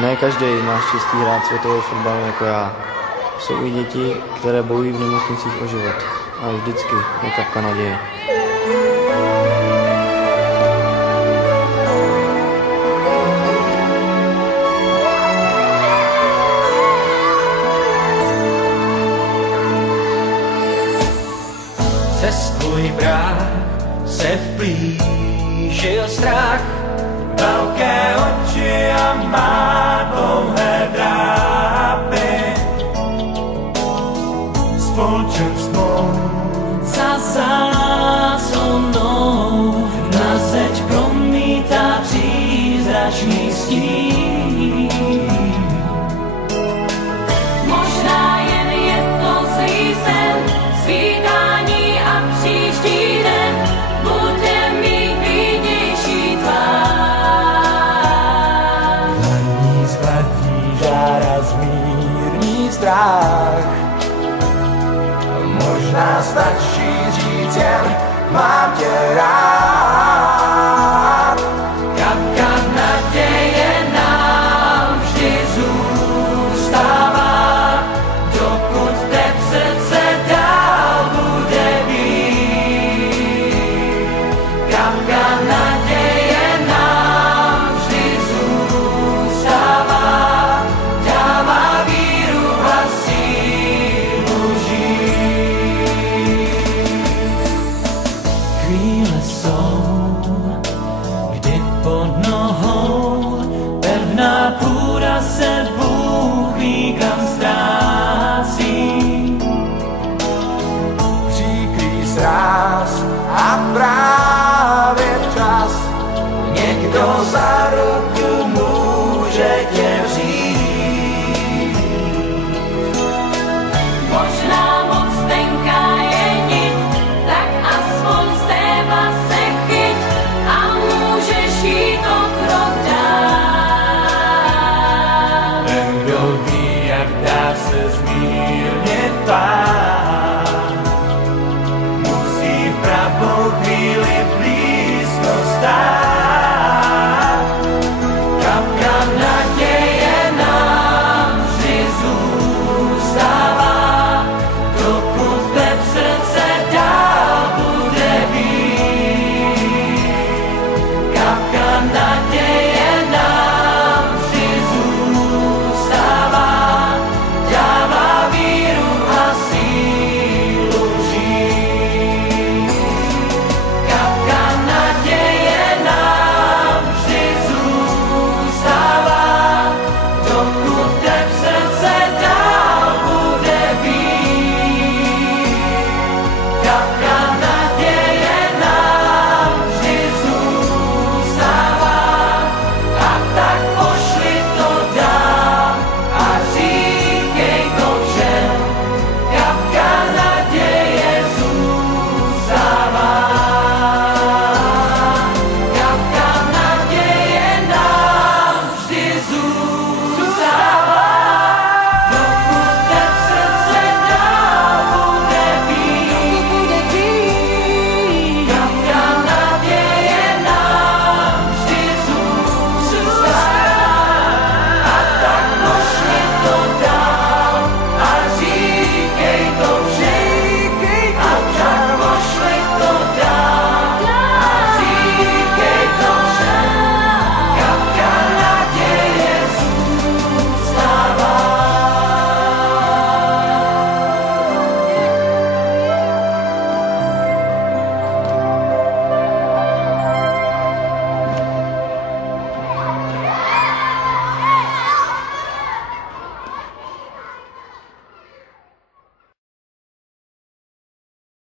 Ne každý má štěstí hrát světový fotbal jako já. Jsou i děti, které bojují v nemocnicích o život. Ale vždycky je kapka naděje. Přes tvůj práh se vplížil strach, velké oči a má dlouhé drápy. Společenstvou za záclonou na zeď promítá přízračný stín. Možná jen je to zlý sen, svítání a příští den bude mít vidnější tvár. na ní zhladí žára zmírní strach. Možná stačí říct jen mám tě rád. Kapka naděje nám vždy zůstává, dokud teb srdce dál bude být. Kapka naděje nám vždy zůstává, dává víru a sílu žít. Chvíle jsou, kdy pod nohou pevná půda se Bůh ví kam ztrácí. Příkrý sráz a právě včas někdo za ruku může tě vzít. Možná moc tenká je nit, tak aspoň z téma se chyť a můžeš jít o krok dál. Ten, kdo ví, jak dá se zmírnit pán, musí v pravou chvíli blízko stát. Kapka naděje nám vždy zůstává, dokud teb srdce dál bude být. Kapka naděje